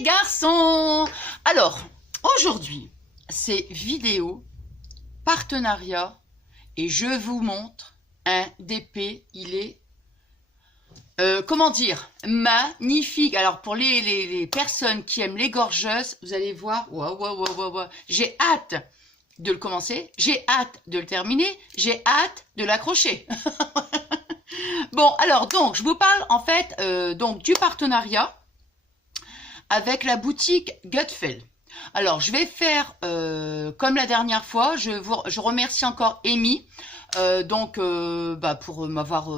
les garçons. Alors, aujourd'hui, c'est vidéo, partenariat, et je vous montre un DP, il est, comment dire, magnifique. Alors, pour les personnes qui aiment les gorgeuses, vous allez voir, waouh, j'ai hâte de le commencer, j'ai hâte de le terminer, j'ai hâte de l'accrocher. Bon, alors, donc, je vous parle, en fait, donc, du partenariat avec la boutique Gutfeld. Alors, je vais faire comme la dernière fois. Je remercie encore Amy pour m'avoir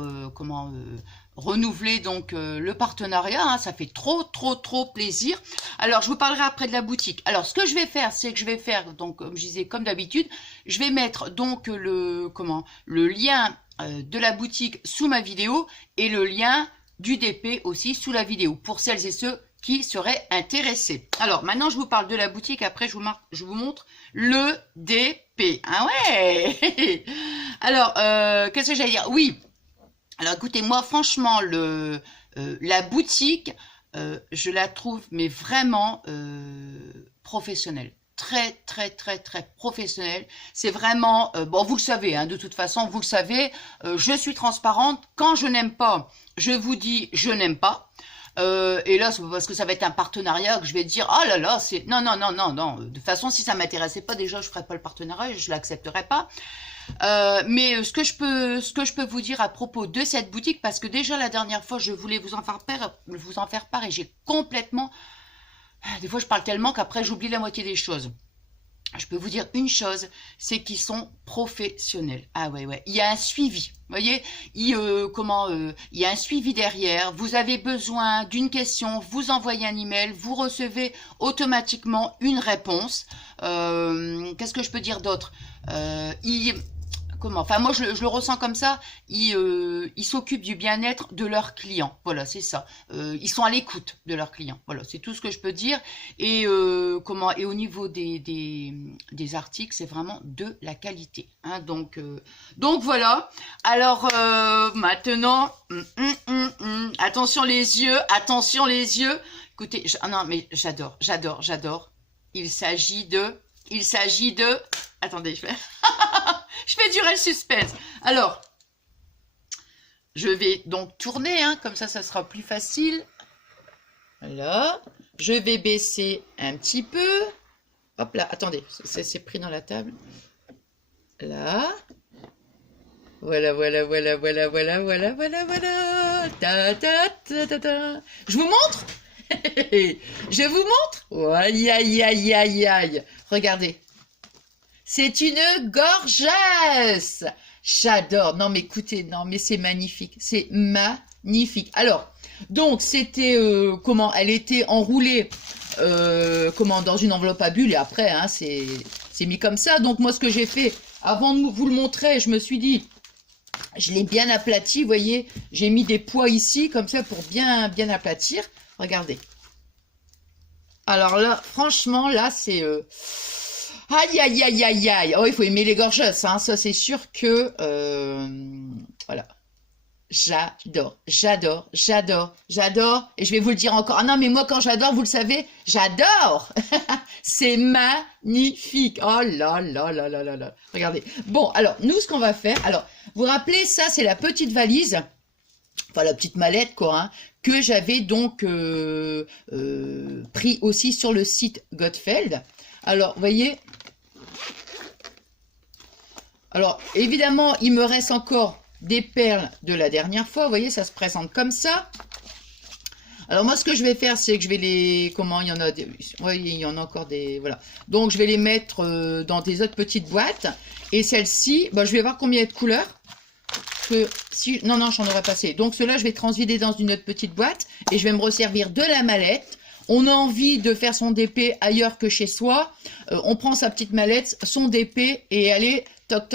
renouvelé donc le partenariat. Hein, ça fait trop plaisir. Alors, je vous parlerai après de la boutique. Alors, ce que je vais faire, c'est que je vais faire donc comme je disais comme d'habitude, je vais mettre donc le lien de la boutique sous ma vidéo et le lien du DP aussi sous la vidéo pour celles et ceux qui seraient intéressés. Alors, maintenant, je vous parle de la boutique. Après, je vous montre le DP. Ah ouais. Alors, qu'est-ce que j'allais dire? Oui. Alors, écoutez, moi, franchement, la boutique, je la trouve, mais vraiment professionnelle. Très professionnelle. C'est vraiment, bon, vous le savez, hein, de toute façon, vous le savez, je suis transparente. Quand je n'aime pas, je vous dis, je n'aime pas. Et là, c'est parce que ça va être un partenariat que je vais dire, oh là là, c'est non. De toute façon, si ça m'intéressait pas, déjà, je ferais pas le partenariat, je l'accepterais pas. Mais ce que je peux vous dire à propos de cette boutique, parce que déjà la dernière fois, je voulais vous en faire part et j'ai complètement, des fois, je parle tellement qu'après, j'oublie la moitié des choses. Je peux vous dire une chose, c'est qu'ils sont professionnels. Ah ouais, il y a un suivi. Vous voyez, il y a un suivi derrière. Vous avez besoin d'une question, vous envoyez un email, vous recevez automatiquement une réponse. Qu'est-ce que je peux dire d'autre? Enfin, moi, je le ressens comme ça. Ils s'occupent du bien-être de leurs clients. Voilà, c'est ça. Ils sont à l'écoute de leurs clients. Voilà, c'est tout ce que je peux dire. Et au niveau des articles, c'est vraiment de la qualité. Hein, donc voilà. Alors maintenant, attention les yeux. Écoutez, non mais j'adore. Il s'agit de. Attendez, je fais durer le suspense. Alors, je vais donc tourner, hein, comme ça sera plus facile. Voilà. Je vais baisser un petit peu. Hop là, attendez, c'est pris dans la table. Là. Voilà. Je vous montre? Je vous montre? Aïe. Regardez. C'est une gorgeuse. J'adore. Non, mais écoutez, non, mais c'est magnifique. C'est magnifique. Alors, donc, c'était, elle était enroulée, dans une enveloppe à bulles. Et après, hein, c'est mis comme ça. Donc, moi, ce que j'ai fait, avant de vous le montrer, je me suis dit, je l'ai bien aplati, vous voyez. J'ai mis des poids ici, comme ça, pour bien aplatir. Regardez. Alors là, franchement, là, c'est... Aïe. Oh, il faut aimer les gorgeuses, hein. Ça, c'est sûr que... voilà. J'adore. Et je vais vous le dire encore. Ah non, mais moi, quand j'adore, vous le savez, j'adore. C'est magnifique. Oh là. Regardez. Bon, alors, nous, ce qu'on va faire... Alors, vous vous rappelez, ça, c'est la petite valise... Enfin, la petite mallette, quoi, hein, que j'avais donc pris aussi sur le site Gutfeld. Alors, vous voyez. Alors, évidemment, il me reste encore des perles de la dernière fois. Vous voyez, ça se présente comme ça. Alors, moi, ce que je vais faire, c'est que je vais les... il y en a des... Oui, il y en a encore des... Voilà. Donc, je vais les mettre dans des autres petites boîtes. Et celle-ci, je vais voir combien il y a de couleurs. Non, j'en aurais passé. Donc, ceux-là, je vais transvider dans une autre petite boîte. Et je vais me resservir de la mallette. On a envie de faire son DP ailleurs que chez soi. On prend sa petite mallette, son DP, et allez, toc,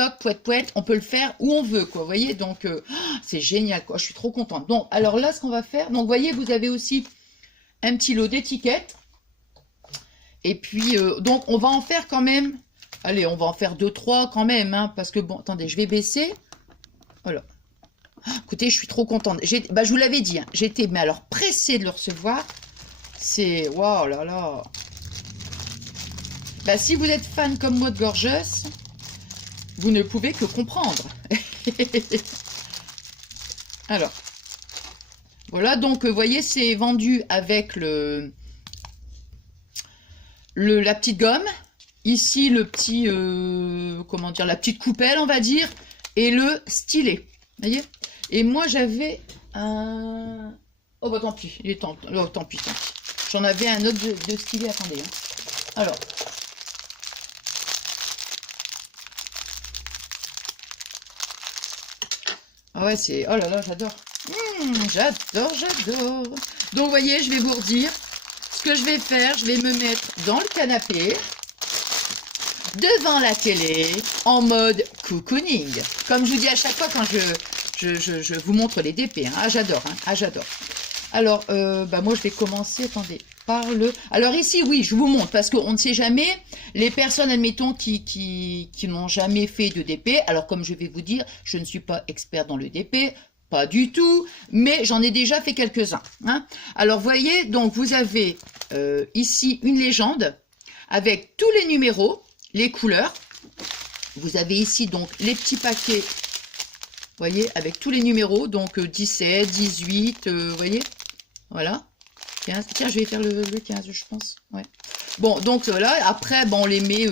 pouette, on peut le faire où on veut, quoi. Vous voyez, donc, c'est génial, quoi. Je suis trop contente. Donc, alors là, ce qu'on va faire, donc, vous voyez, vous avez aussi un petit lot d'étiquettes. Et puis, donc, on va en faire quand même, allez, on va en faire 2-3 quand même, hein, parce que, bon, attendez, je vais baisser. Voilà. Écoutez, je suis trop contente. Je vous l'avais dit, hein, j'étais, mais alors, pressée de le recevoir. C'est... Waouh là là. Bah, si vous êtes fan comme moi de Gorgeous, vous ne pouvez que comprendre. Alors, voilà, donc vous voyez, c'est vendu avec la petite gomme. Ici, le petit, comment dire, la petite coupelle, on va dire, et le stylet. Vous voyez? Et moi, j'avais un... Oh, bah tant pis, il est temps. Oh, tant pis, tant pis. J'en avais un autre de stylet, attendez. Hein. Alors. Ah ouais, c'est... Oh là là, j'adore. J'adore, j'adore. Donc, vous voyez, je vais vous redire. Ce que je vais faire, je vais me mettre dans le canapé, devant la télé, en mode cocooning. Comme je vous dis à chaque fois quand je vous montre les DP. Hein. Ah, j'adore. Hein. Ah, j'adore. Alors, bah moi, je vais commencer, attendez, par le... Alors ici, oui, je vous montre, parce qu'on ne sait jamais, les personnes, admettons, qui n'ont jamais fait de DP, alors comme je vais vous dire, je ne suis pas expert dans le DP, pas du tout, mais j'en ai déjà fait quelques-uns. Hein. Alors, voyez, donc vous avez ici une légende avec tous les numéros, les couleurs. Vous avez ici donc les petits paquets, vous voyez, avec tous les numéros, donc 17, 18, vous voyez, voilà. 15. Tiens, je vais faire le 15, je pense. Ouais. Bon, donc là, après, bon, on les met...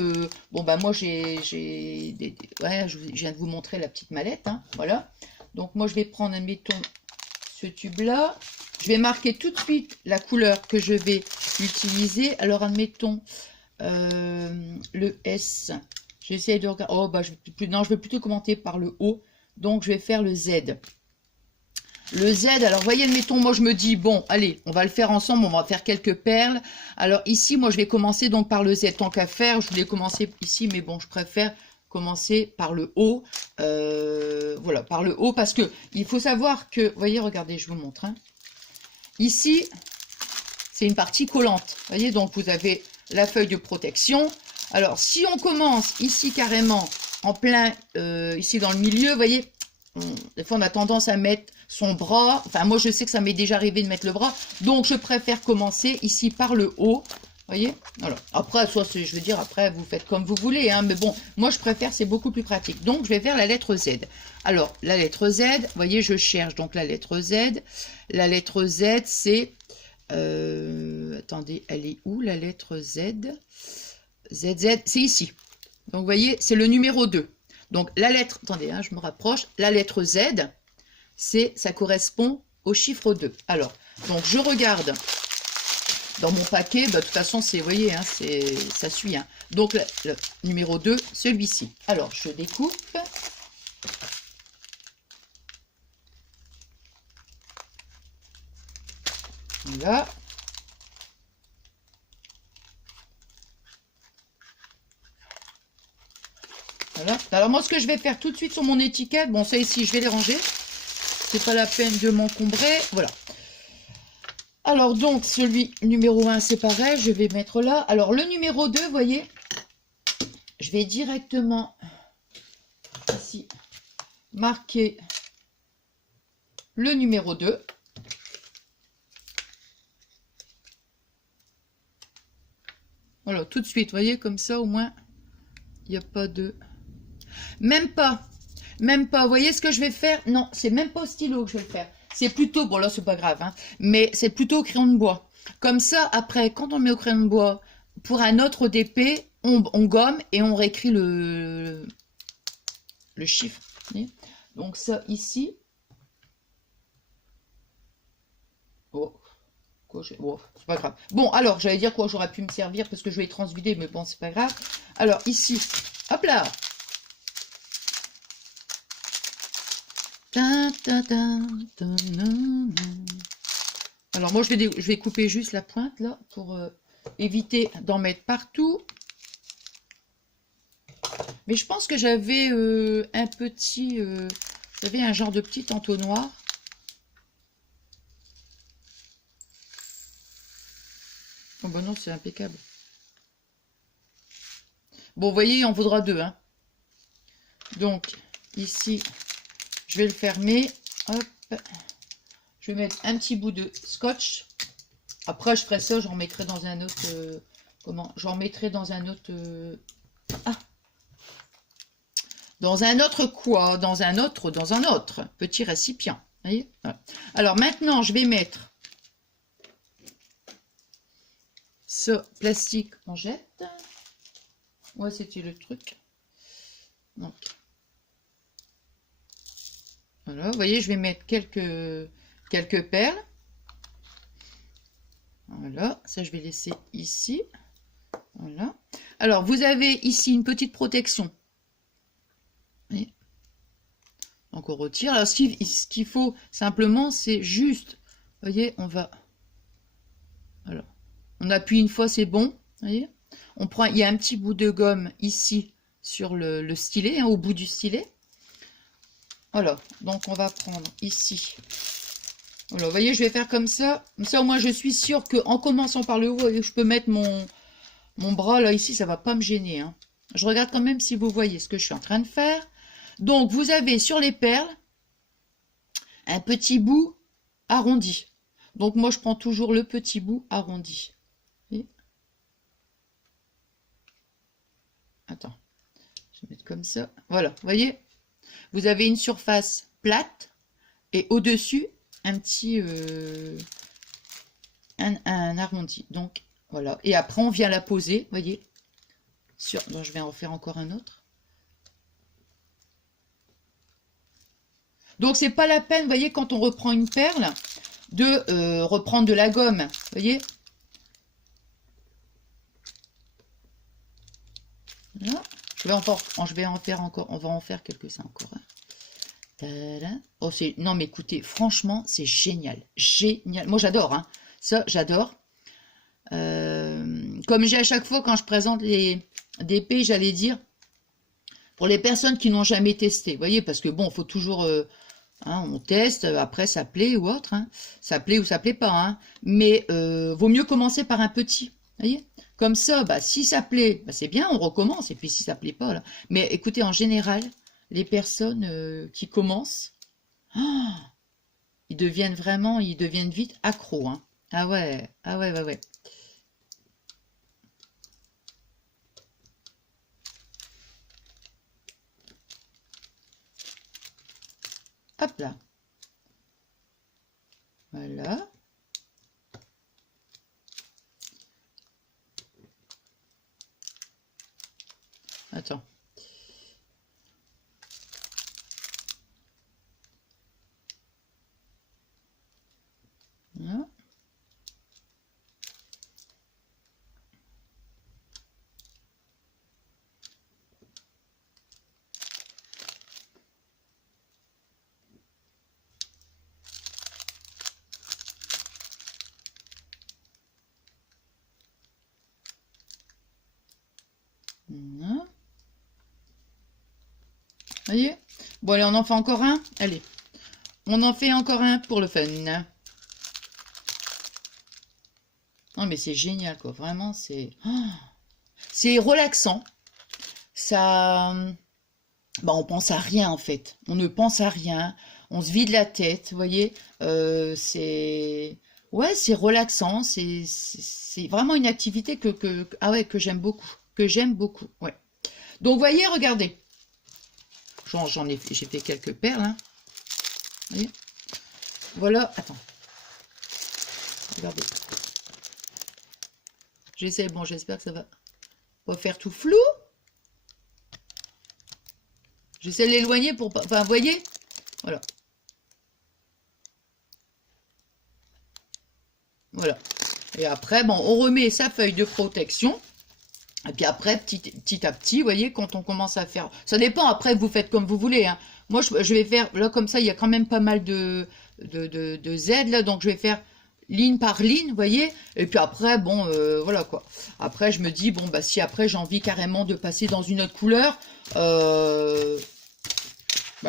bon, bah moi, ouais, je viens de vous montrer la petite mallette, hein, voilà. Donc, moi, je vais prendre, admettons, ce tube-là. Je vais marquer tout de suite la couleur que je vais utiliser. Alors, admettons, le S. J'essaie de regarder... Oh, bah, non, je vais plutôt commenter par le O. Donc, je vais faire le Z. Le Z, alors voyez, admettons, moi je me dis, bon, allez, on va le faire ensemble, on va faire quelques perles. Alors ici, moi je vais commencer donc par le Z, tant qu'à faire, je voulais commencer ici, mais bon, je préfère commencer par le haut. Voilà, par le haut, parce que il faut savoir que, voyez, regardez, je vous montre. Hein. Ici, c'est une partie collante. Voyez, donc vous avez la feuille de protection. Alors, si on commence ici carrément, en plein, ici dans le milieu, voyez, des fois on a tendance à mettre son bras, enfin moi je sais que ça m'est déjà arrivé de mettre le bras, donc je préfère commencer ici par le haut, voyez, voilà. Après, soit je veux dire, après vous faites comme vous voulez, hein, mais bon, moi je préfère, c'est beaucoup plus pratique. Donc je vais faire la lettre Z. Alors la lettre Z, voyez, je cherche donc la lettre Z. La lettre Z, c'est, attendez, elle est où la lettre Z? ZZ, c'est ici. Donc vous voyez, c'est le numéro 2. Donc la lettre, attendez, hein, je me rapproche, la lettre Z, ça correspond au chiffre 2. Alors, donc je regarde dans mon paquet, bah, de toute façon, vous voyez, hein, ça suit. Hein. Donc le numéro 2, celui-ci. Alors, je découpe. Voilà. Voilà. Alors moi, ce que je vais faire tout de suite sur mon étiquette, bon, ça ici, je vais les ranger. C'est pas la peine de m'encombrer. Voilà. Alors donc, celui numéro 1, c'est pareil, je vais mettre là. Alors le numéro 2, vous voyez, je vais directement ici marquer le numéro 2. Voilà, tout de suite, vous voyez, comme ça, au moins, il n'y a pas de... Même pas, vous voyez ce que je vais faire? Non, c'est même pas au stylo que je vais le faire. C'est plutôt, bon là, c'est pas grave, hein, mais c'est plutôt au crayon de bois. Comme ça, après, quand on le met au crayon de bois, pour un autre DP, on gomme et on réécrit le chiffre. Donc ça, ici. Oh. Oh, c'est pas grave. Bon, alors, j'allais dire quoi, j'aurais pu me servir parce que je vais transvider, mais bon, c'est pas grave. Alors, ici, hop là. Alors, moi, je vais couper juste la pointe, là, pour éviter d'en mettre partout. Mais je pense que j'avais un petit... j'avais un genre de petit entonnoir. Oh ben non, c'est impeccable. Bon, vous voyez, il en vaudra deux. Hein. Donc, ici, je vais le fermer. Hop. Je vais mettre un petit bout de scotch. Après, je ferai ça, j'en mettrai dans un autre... comment? J'en mettrai dans un autre... ah! Dans un autre quoi? Dans un autre petit récipient. Vous voyez? Voilà. Alors maintenant, je vais mettre ce plastique, on jette. Ouais, c'était le truc. Donc, voilà, vous voyez, je vais mettre quelques perles. Voilà, ça je vais laisser ici. Voilà. Alors, vous avez ici une petite protection. Et donc, on retire. Alors, ce qu'il faut simplement, c'est juste, vous voyez, on va... Alors, on appuie une fois, c'est bon. Vous voyez, on prend, il y a un petit bout de gomme ici sur le stylet, hein, au bout du stylet. Voilà, donc on va prendre ici. Voilà, vous voyez, je vais faire comme ça. Comme ça, au moins, je suis sûre qu'en commençant par le haut, je peux mettre mon bras là, ici, ça va pas me gêner. Hein. Je regarde quand même si vous voyez ce que je suis en train de faire. Donc, vous avez sur les perles un petit bout arrondi. Donc, moi, je prends toujours le petit bout arrondi. Et... attends, je vais mettre comme ça. Voilà, vous voyez, vous avez une surface plate et au-dessus, un petit un arrondi. Donc, voilà. Et après, on vient la poser, vous voyez, sur... donc, je vais en faire encore un autre. Donc, c'est pas la peine, vous voyez, quand on reprend une perle, de reprendre de la gomme. Vous voyez? Là. Je vais en faire encore. On va en faire quelques-uns encore. Hein. Oh, non, mais écoutez, franchement, c'est génial. Génial. Moi, j'adore. Hein. Ça, j'adore. Comme j'ai à chaque fois, quand je présente les DP, j'allais dire, pour les personnes qui n'ont jamais testé. Vous voyez, parce que bon, il faut toujours... hein, on teste, après ça plaît ou autre, hein. Ça plaît ou ça plaît pas, hein. Mais vaut mieux commencer par un petit, voyez. Comme ça, bah, si ça plaît, bah, c'est bien, on recommence, et puis si ça plaît pas, là. Mais écoutez, en général, les personnes qui commencent, oh, ils deviennent vite accros, hein. Ah ouais, ah ouais, ouais, ouais. Hop là. Voilà. Attends. Voilà. Voilà. Voyez? Bon, allez, on en fait encore un. Allez. On en fait encore un pour le fun. Non, mais c'est génial, quoi. Vraiment, c'est... oh, c'est relaxant. Ça... bah, on pense à rien, en fait. On ne pense à rien. On se vide la tête, vous voyez. C'est... ouais, c'est relaxant. C'est vraiment une activité ah ouais, que j'aime beaucoup. Que j'aime beaucoup, ouais. Donc, vous voyez, regardez. J'ai fait quelques perles, hein. Vous voyez? Voilà, attends. Regardez. J'essaie, bon, j'espère que ça va pas faire tout flou. J'essaie de l'éloigner pour pas... enfin, vous voyez? Voilà. Voilà. Et après, bon, on remet sa feuille de protection. Et puis après, petit à petit, vous voyez, quand on commence à faire... ça dépend, après, vous faites comme vous voulez. Hein. Moi, je vais faire... là, comme ça, il y a quand même pas mal de Z, là. Donc, je vais faire ligne par ligne, vous voyez. Et puis après, bon, voilà, quoi. Après, je me dis, bon, bah, si après, j'ai envie carrément de passer dans une autre couleur, bah,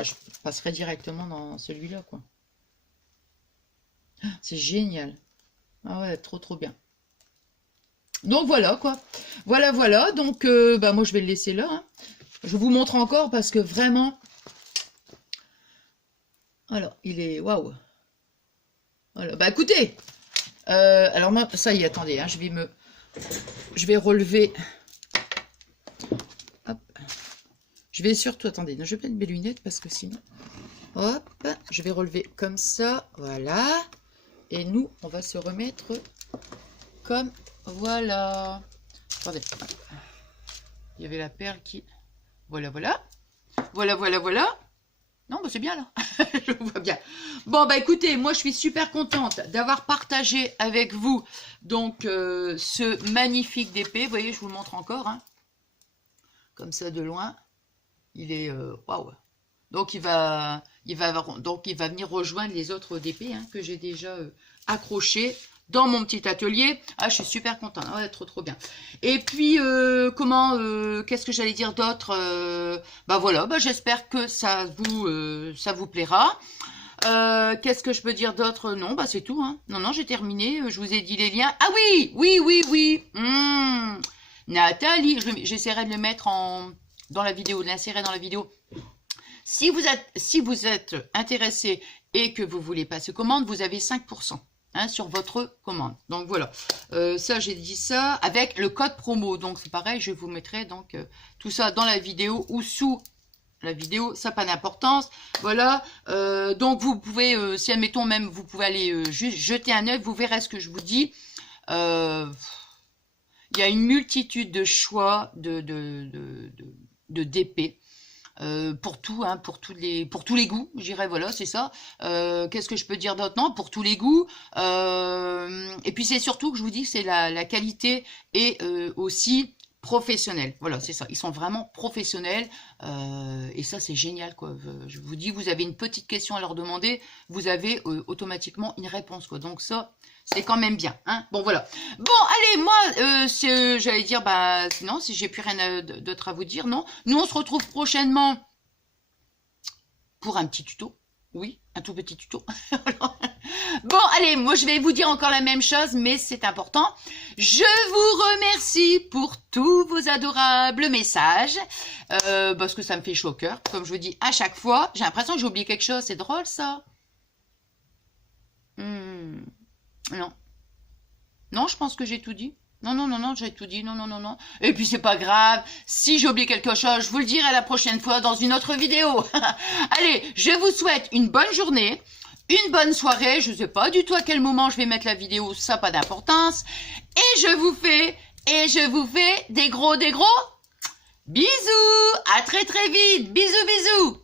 je passerai directement dans celui-là, quoi. C'est génial. Ah ouais, trop, trop bien. Donc voilà quoi, voilà, donc bah moi je vais le laisser là, hein. Je vous montre encore parce que vraiment, alors il est, waouh, voilà, bah écoutez, Alors moi, ça y est, attendez, hein, je vais relever. Hop. Je vais surtout, attendez, non, je vais mettre mes lunettes parce que sinon, hop, je vais relever comme ça, voilà. Et nous, on va se remettre comme, voilà. Attendez, il y avait la perle qui, voilà, voilà. Voilà. Non, bah c'est bien là, je vois bien. Bon, bah écoutez, moi je suis super contente d'avoir partagé avec vous donc ce magnifique DP. Vous voyez, je vous le montre encore, hein, comme ça de loin. Il est waouh. Donc il va venir rejoindre les autres DP hein, que j'ai déjà accrochés dans mon petit atelier. Ah, je suis super contente, ouais, trop bien. Et puis qu'est-ce que j'allais dire d'autre bah voilà, bah j'espère que ça vous plaira. Qu'est-ce que je peux dire d'autre? Non, bah c'est tout, hein. Non, j'ai terminé, je vous ai dit les liens. Ah oui. Nathalie, j'essaierai de le mettre dans la vidéo, de l'insérer dans la vidéo. Si vous êtes intéressé et que vous voulez passer commande, vous avez 5%. Hein, sur votre commande. Donc voilà, ça j'ai dit ça avec le code promo. Donc c'est pareil, je vous mettrai donc tout ça dans la vidéo ou sous la vidéo, ça n'a pas d'importance. Voilà, donc vous pouvez, si admettons même, vous pouvez aller juste jeter un œil, vous verrez ce que je vous dis. Il y a une multitude de choix de DP. Pour tout, hein, pour tous les goûts, je dirais, voilà, c'est ça. Qu'est-ce que je peux dire d'autre? Non, pour tous les goûts. Et puis c'est surtout que je vous dis, c'est la qualité et aussi professionnelle. Voilà, c'est ça. Ils sont vraiment professionnels et ça, c'est génial, quoi. Je vous dis, vous avez une petite question à leur demander, vous avez automatiquement une réponse, quoi. Donc ça, c'est quand même bien, hein. Bon, voilà. Bon, allez, moi, j'allais dire, bah, non, si j'ai plus rien d'autre à vous dire, non. Nous, on se retrouve prochainement pour un petit tuto. Oui, un tout petit tuto. Bon, allez, moi, je vais vous dire encore la même chose, mais c'est important. Je vous remercie pour tous vos adorables messages, parce que ça me fait chaud au cœur. Comme je vous dis à chaque fois, j'ai l'impression que j'ai oublié quelque chose. C'est drôle, ça. Non. Non, je pense que j'ai tout dit. Non, j'ai tout dit. Non. Et puis, c'est pas grave. Si j'ai oublié quelque chose, je vous le dirai la prochaine fois dans une autre vidéo. Allez, je vous souhaite une bonne journée, une bonne soirée. Je sais pas du tout à quel moment je vais mettre la vidéo, ça n'a pas d'importance. Et je vous fais des gros bisous. À très vite. Bisous.